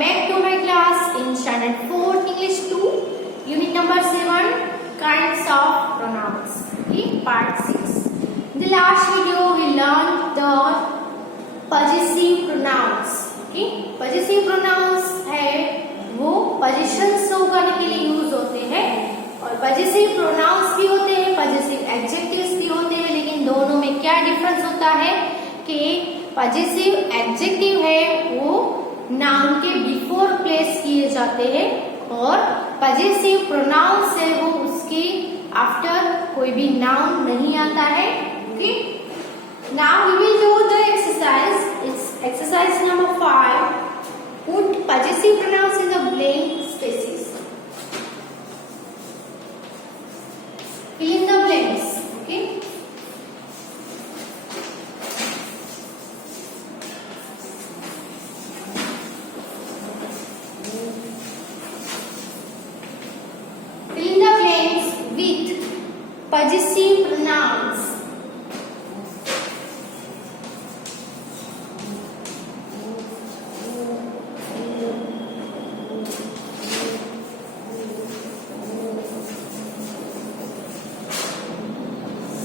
back to my class in standard 4 English 2 unit number 7 kinds of pronouns. Okay, part 6. In the last video we learned the possessive pronouns. Okay, possessive pronouns है वो position show करने के लिए यूज होते हैं और possessive pronouns भी होते हैं, possessive adjectives भी होते हैं, लेकिन दोनों में क्या डिफरेंस होता है कि पॉजेसिव एडजेक्टिव है वो नाउन के बिफोर प्लेस किए जाते हैं और पॉजेसिव प्रोनाउंस है वो उसके आफ्टर कोई भी नाउन नहीं आता है. Okay, now we will do the exercise. It's exercise number 5. Put possessive pronouns in the blank spaces. Fill in the blanks. Okay, possessive pronouns.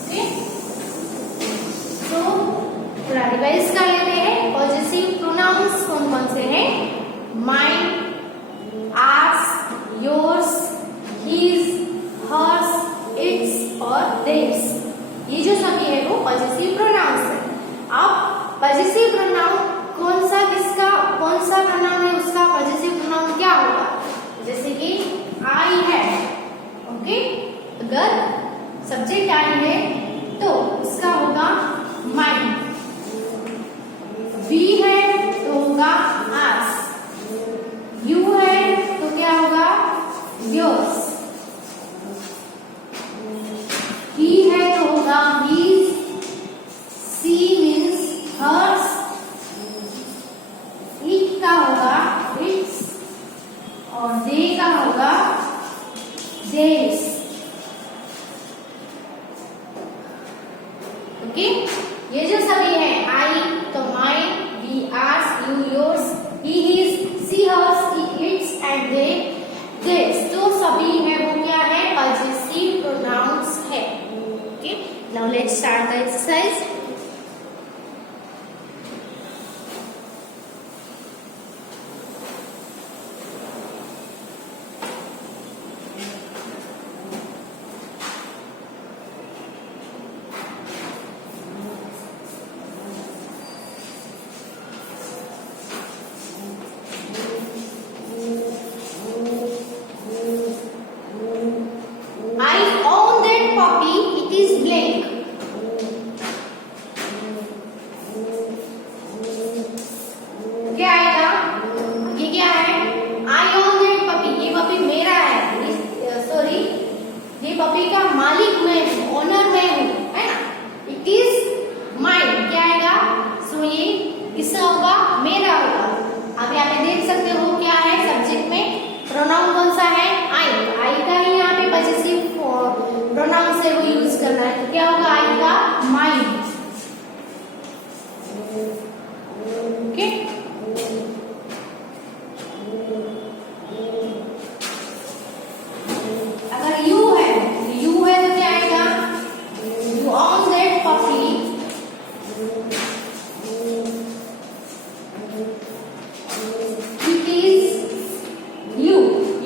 Okay, तो थोड़ा रिवाइज कर लेते हैं. possessive pronouns कौन कौन से हैं? mine, ours, yours, his, hers, its और theirs. ये जो सभी है वो पॉजेसिव प्रोनाउंस है. अब पॉजेसिव प्रोनाउन कौन सा प्रोनाउन है उसका पॉजेसिव प्रोनाउन क्या होगा? जैसे कि आई है. ओके, अगर सब्जेक्ट आई है तो उसका होगा माइन. वी है तो होगा आस. यू है तो क्या होगा? योर्स. he है तो होगा his. she means hers. it का होगा its और they का होगा theirs. ओके, ये जो सभी है I तो mine, we, ours, you, yours, he, his, she, hers, its and they, theirs. तो सभी है वो क्या है? possessive pronouns है. Okay, now let's start the exercise. I own that puppy. It is blank. क्या आएगा? ये क्या है? I own that puppy. ये पपी मेरा है. सॉरी, ये पपी का मालिक मैं हूँ, ओनर मैं हूँ, है ना? It is mine. क्या आएगा? सो ये किसका होगा? मेरा होगा. अब यहाँ पे देख सकते हो क्या है सब्जेक्ट में प्रोनाउन कौन सा है? I. I का ही यहाँ पे पॉजेसिव प्रोनाउन से वो यूज करना है. तो क्या होगा आई का? माइन. ओके, अगर यू है तो क्या आएगा? You own that puppy. It is you.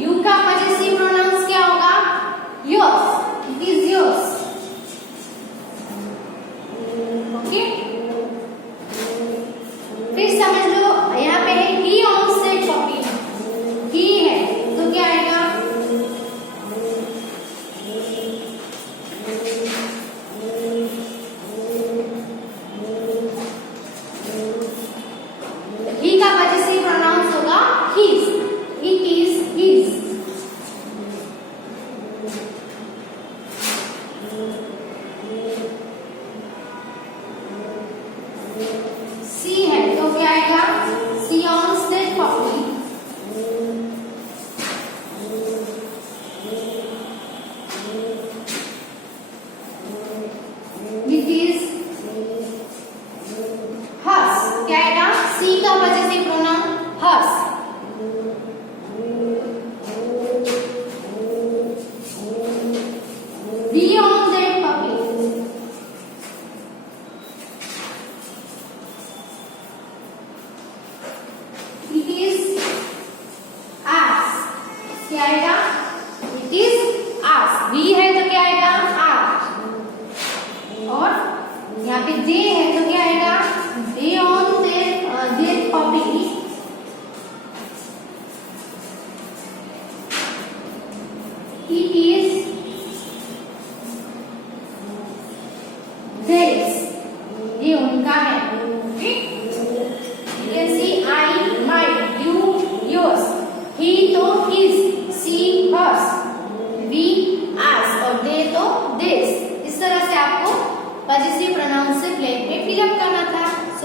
You का पॉजेसिव प्रोनाउंस क्या होगा? Yours. It is yours. Okay? फिर समझ लो यहाँ पे है he owns that puppy. he है तो क्या आएगा? he का पॉजेसिव प्रोनाउंस होगा his. It is his. सी है तो क्या आएगा? सी on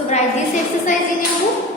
So write this exercise in your book.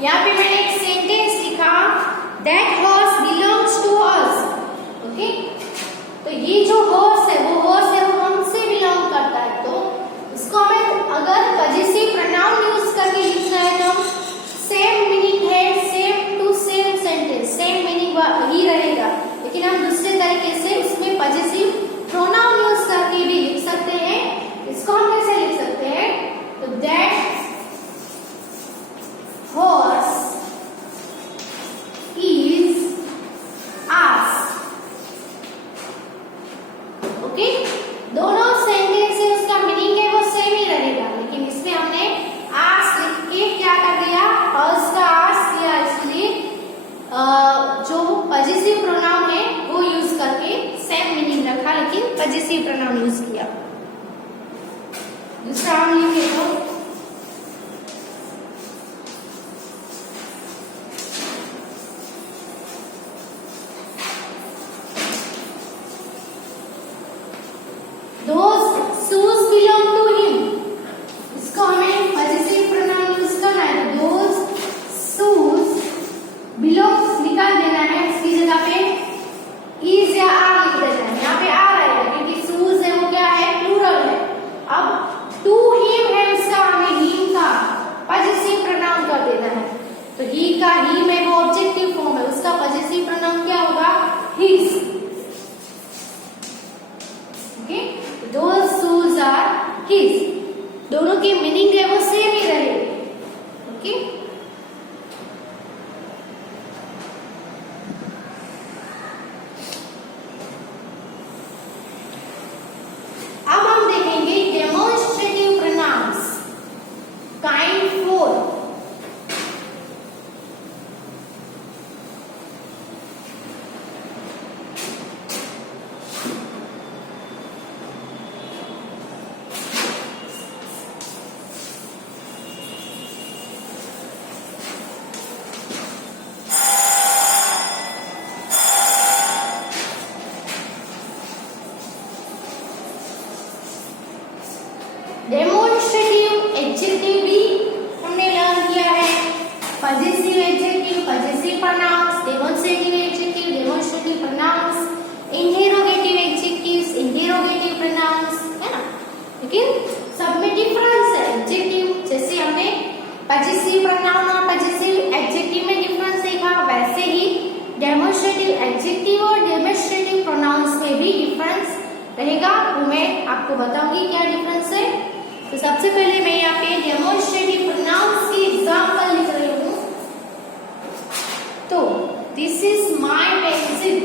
यहाँ पे मैंने एक सेंटेंस लिखा, that horse belongs to us. Okay, तो ये जो हॉर्स है वो हमसे बिलोंग करता है. तो इसको हमें अगर पजेसिव प्रोनाउन यूज करके लिखना है तो सेम मीनिंग है, same to same sentence, same meaning ही रहेगा, लेकिन हम दूसरे तरीके से उसमें पजेसिव प्रोनाउन यूज करके भी लिख सकते हैं. इसको हम कैसे लिख सकते हैं? तो that horse is us. Okay, दोनों सेंटेंस है उसका मीनिंग है वो सेम ही रहेगा, लेकिन इसमें हमने आस लिख के क्या कर दिया, हॉर्स का आस किया, इसलिए जो पजेसिव प्रोनाउन है वो यूज करके सेम मीनिंग रखा, लेकिन पजेसिव प्रोनाउन यूज किया. दूसरा हम लिखे तो those shoes belong to him. इसको हमें पजेसिव प्रोनाउन यूज करना है. those shoes belongs निकाल देना है, इसकी जगह पे is या are लिख देना है. यहाँ पे are आएगा क्योंकि shoes है वो क्या है, प्लूरल है. अब to him है उसका हमें him का पजेसिव प्रोनाउन कर देना है. तो he का him है वो ऑब्जेक्टिव फॉर्म है, उसका पजेसिव प्रोनाउन क्या होगा, his. Those shoes are his. दोनों की मीनिंग है वो सेम ही रहेगी. ओके, अब हम देखेंगे demonstrative pronouns kind 4. Demonstrative adjective भी हमने लर्न किया है. Possessive adjective, possessive pronouns, demonstrative adjective, demonstrative pronouns, interrogative adjectives, interrogative pronouns, है ना. लेकिन सब में डिफरेंस है. एडजेक्टिव जैसे हमने पजेसिव प्रोनाउन और पजेसिव एडजेक्टिव में डिफरेंस देखा, वैसे ही डेमोन्स्ट्रेटिव एडजेक्टिव और डेमोन्स्ट्रेटिव प्रोनाउंस में भी डिफरेंस रहेगा. वो मैं आपको बताऊंगी क्या डिफरेंस है. तो सबसे पहले मैं यहाँ पे डेमोन्स्ट्रेटिव प्रोनाउंस की एग्जांपल लिख रही हूँ. तो this is my pencil.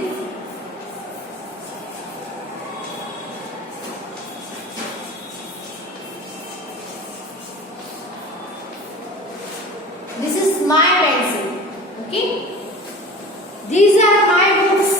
This is my pencil. Okay, these are my books.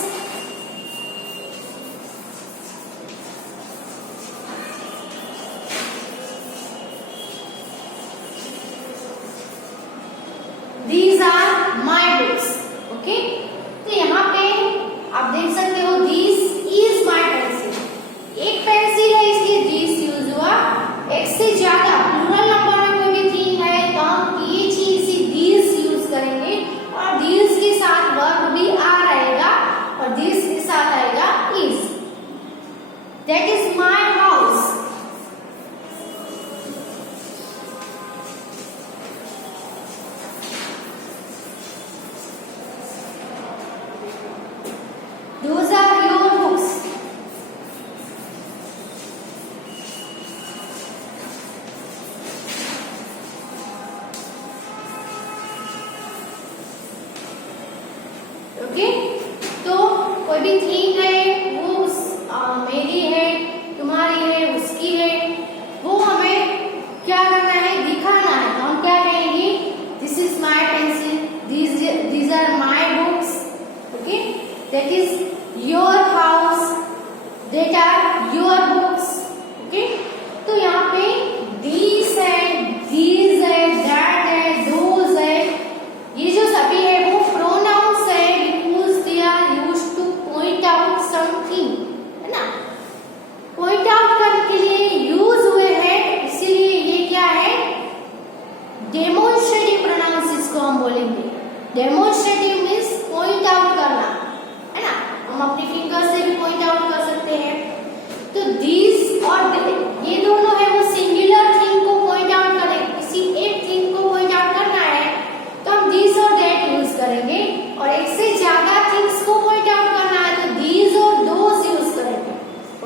भी थिंग है वो मेरी है, तुम्हारी है, उसकी है, वो हमें क्या करना है, दिखाना है। तो हम क्या कहेंगे, this is my pencil, these are my books, okay, that is your house, that are your books, okay। तो यहाँ पे these है, these है, that है, those है, ये जो सभी है वो pronouns है because they are used to point out something, है ना, point out करने के लिए यूज हुए हैं, इसीलिए ये क्या है, डेमोन्स्ट्रेटिव प्रोनाउंस इसको हम बोलेंगे। डेमोन्स्ट्रेटिव मीन्स पॉइंट आउट करना, है ना, हम अपनी फिंगर से भी पॉइंट आउट कर सकते हैं। तो दिस और ये दोनों है वो सिंगुलर थिंग को पॉइंट आउट करें, किसी एक थिंग को पॉइंट आउट करना है तो हम दिस और दैट यूज करेंगे, और एक से ज्यादा थिंग्स को पॉइंट आउट करना है तो दीज और दोज यूज करेंगे,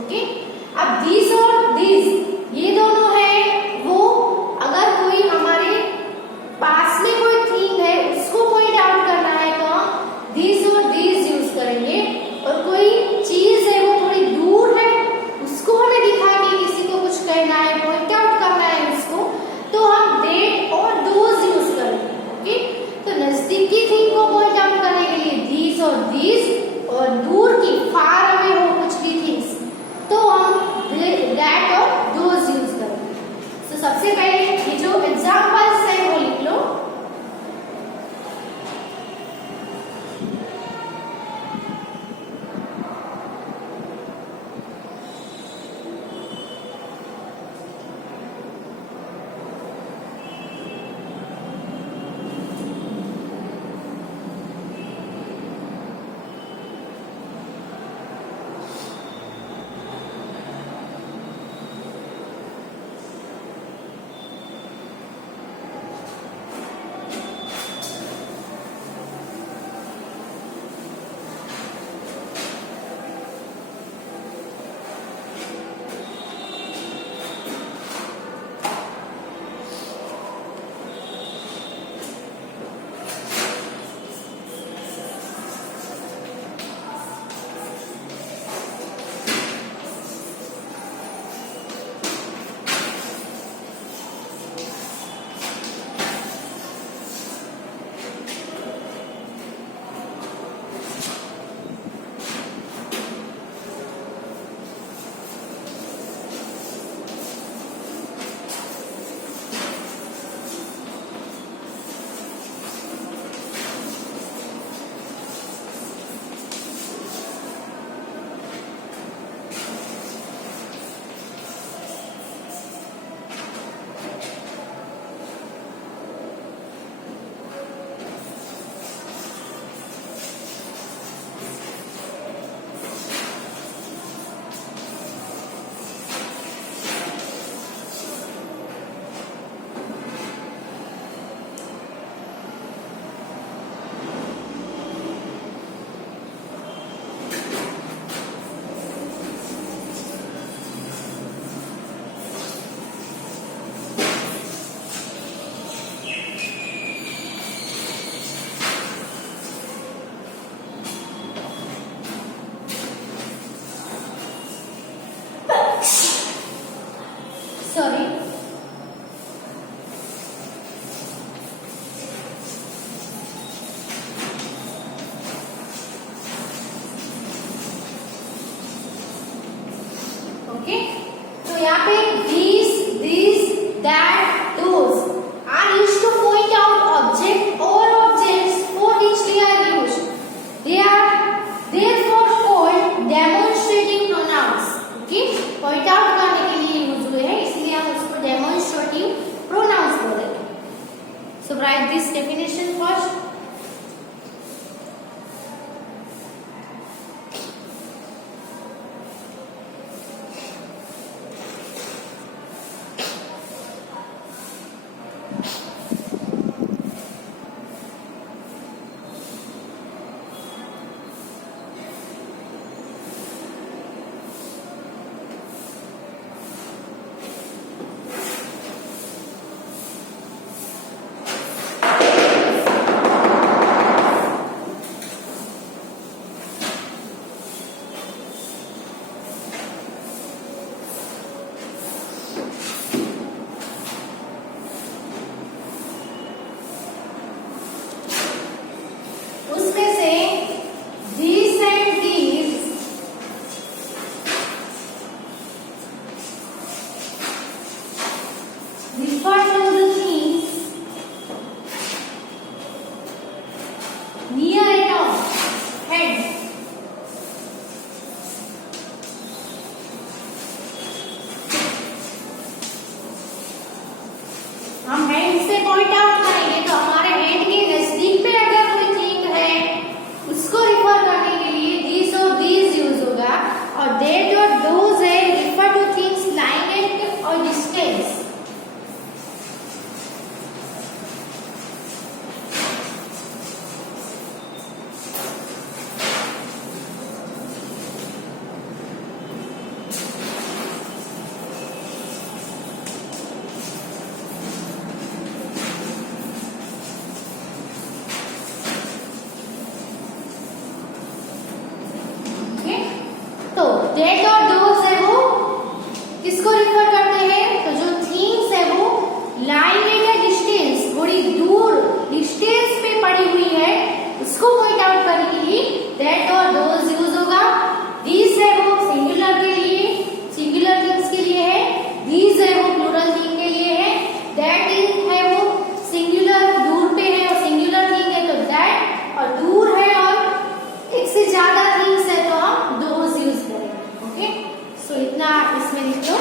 ओके। अब दिस और दिस ये दोनों है वो अगर कोई हमारे पास में कोई थिंग है उसको पॉइंट आउट करना है तो हम दिस और दिस यूज करेंगे, और कोई चीज है वो थोड़ी दूर है उसको हमें दिखा के किसी को कुछ कहना है, पॉइंट आउट करना है उसको, तो हम दैट और दोज यूज करेंगे, ओके। तो नजदीकी थिंग को पॉइंट आउट करने के लिए दिस और दिस, और दूर की फार अवे हो कुछ भी थिंग्स तो हम दैट और दोज यूज करेंगे। तो सबसे पहले ये जो एग्जांपल्स है वो लिख लो। Sorry. Okay. तो यहाँ पे these, that, those are used to point out object or objects for which they are used. They are therefore called demonstrative pronouns. Okay. Point out करने के लिए यूज हुए हैं, इसलिए हम उसको demonstrative pronouns बोलेंगे. So write this definition first. Hand. हम हैंड से पॉइंट आउट करेंगे तो हमारे हैंड के नजदीक में अगर कोई थिंग है उसको रिफर करने के लिए दिस और दिस यूज होगा, और दैट और दोज है refer two things lying at और डिस्टेंस। तो दैट और दोज है वो किसको रिफर करते हैं? तो जो थिंग्स है वो लाइंग एट अ डिस्टेंस, थोड़ी दूर डिस्टेंस पे पड़ी हुई है, उसको पॉइंट आउट करने के लिए दैट और दोज यूज होगा। दिस है वो सिंगुलर के लिए, सिंगुलर थिंग्स के लिए है। दिस है वो प्लूरल थिंग के लिए है। दैट है वो सिंगुलर दूर पे है और सिंगुलर थिंग है तो दैट, और दूर है और एक से ज्यादा थिंग्स है तो हम दोज यूज करेंगे। ओके, सो इतना इसमें लिख लो।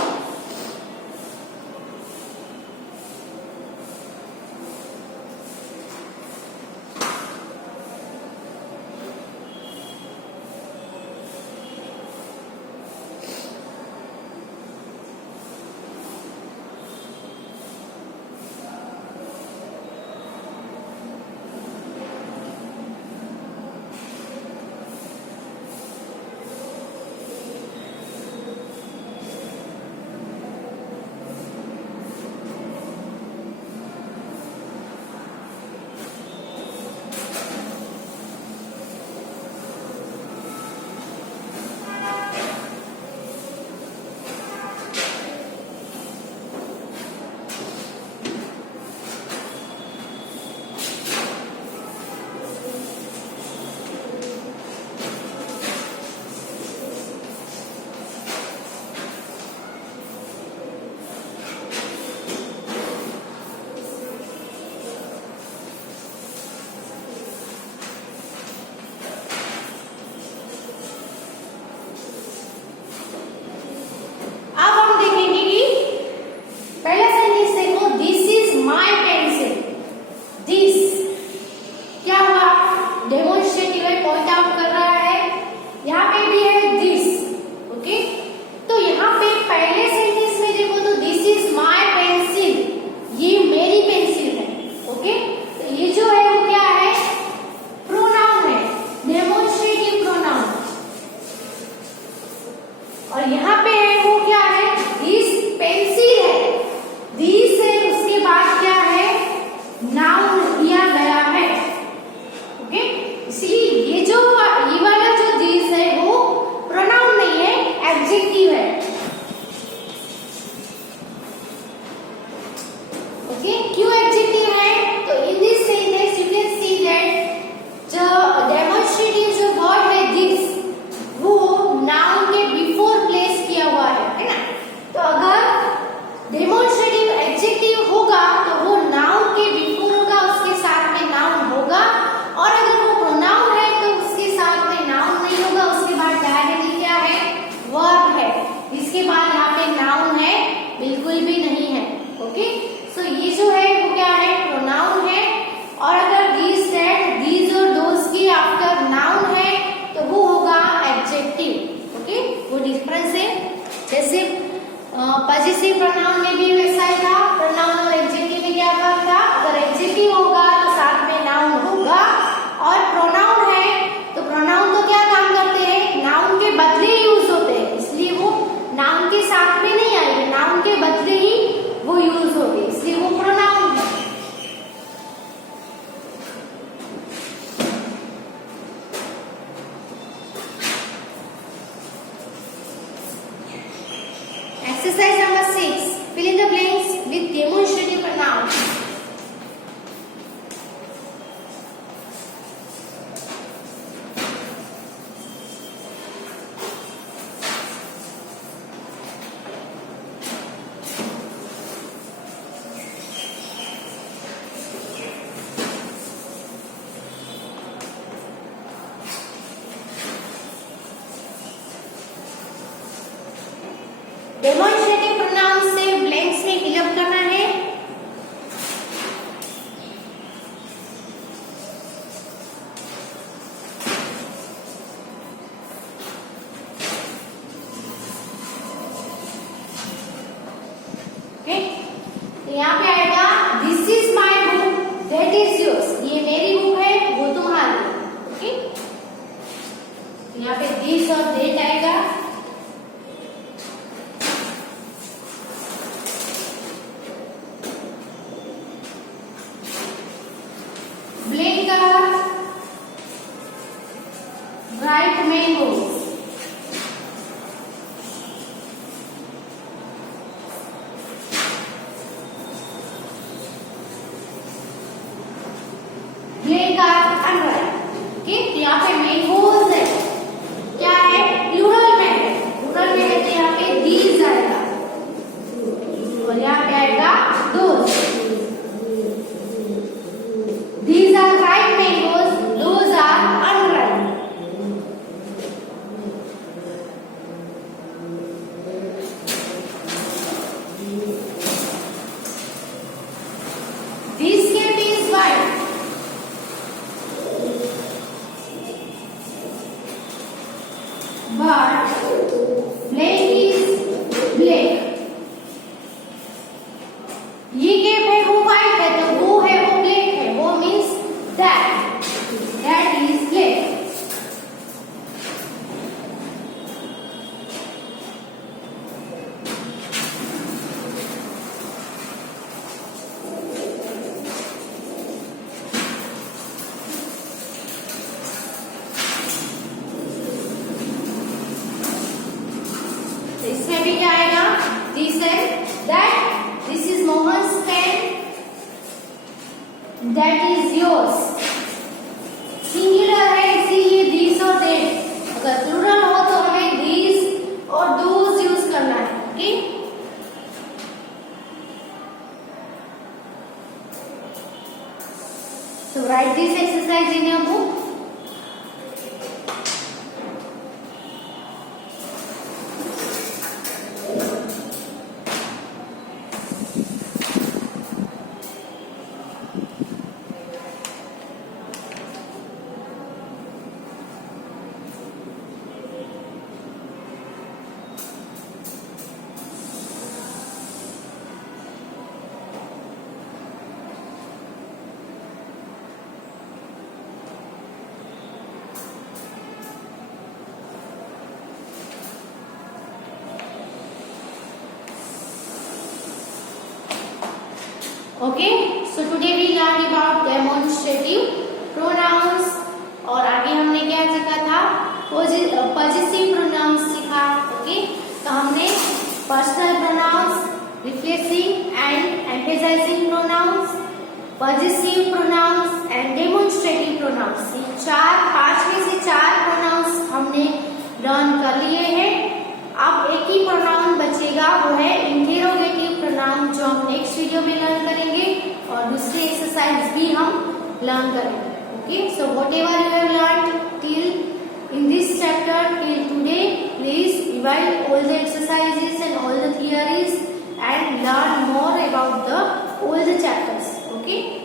पॉजिटिव प्रोनाउन में भी वैसा ही था। प्रोनाउन और एडजेक्टिव में क्या फर्क था? अगर एडजेक्टिव होगा तो साथ में नाउन होगा, और प्रोनाउन है तो प्रोनाउन तो क्या काम करते हैं? नाउन के बदले यूज होते हैं, इसलिए वो नाउन के साथ में नहीं आएंगे, नाउन के बदले ही वो यूज होंगे, इसलिए वो प्रोनाउन है। Exercise number 6. Fill in the blanks with demonstrative pronouns. यहाँ पे दिस और दैट आएगा। ब्लैक का ब्राइट मैंगोज, ब्लैक का अनराइट। ओके, यहाँ पे मैंगोज है, क्या है, प्लूरल में है, प्लूरल में है तो यहाँ पे दीज आएगा और यहाँ पे आएगा those. These are ripe mangoes, those are unripe. This cape is white. But black is black. ये कैप है वो व्हाइट है तो वो है वो ब्लैक है, वो मीन्स दैट इज ब्लैक। इसमें भी क्या आएगा, दिस है that, this is Mohan's pen, that is yours. Singular है इसीलिए दिस और दैट, अगर प्लूरल हो तो हमें दिस और दोज यूज करना है। Okay, so write this exercise in your book. Okay, so today we learned about demonstrative pronouns और आगे हमने क्या सीखा था, possessive pronouns सीखा। ओके, तो हमने personal pronouns, reflexive and emphasising pronouns, possessive pronouns and demonstrative pronouns, ये पांच में से चार प्रोनाउंस हमने लर्न कर लिए हैं। अब एक ही प्रोनाउन बचेगा, वो है इंटेरोगेटिव प्रोनाउन, जो हम नेक्स्ट वीडियो में लर्न करेंगे और दूसरे एक्सरसाइज भी हम लर्न करेंगे। Okay, so what ever you have learn till in this chapter till today, please revise all the exercises and all the theories and learn more about the all the chapters. Okay.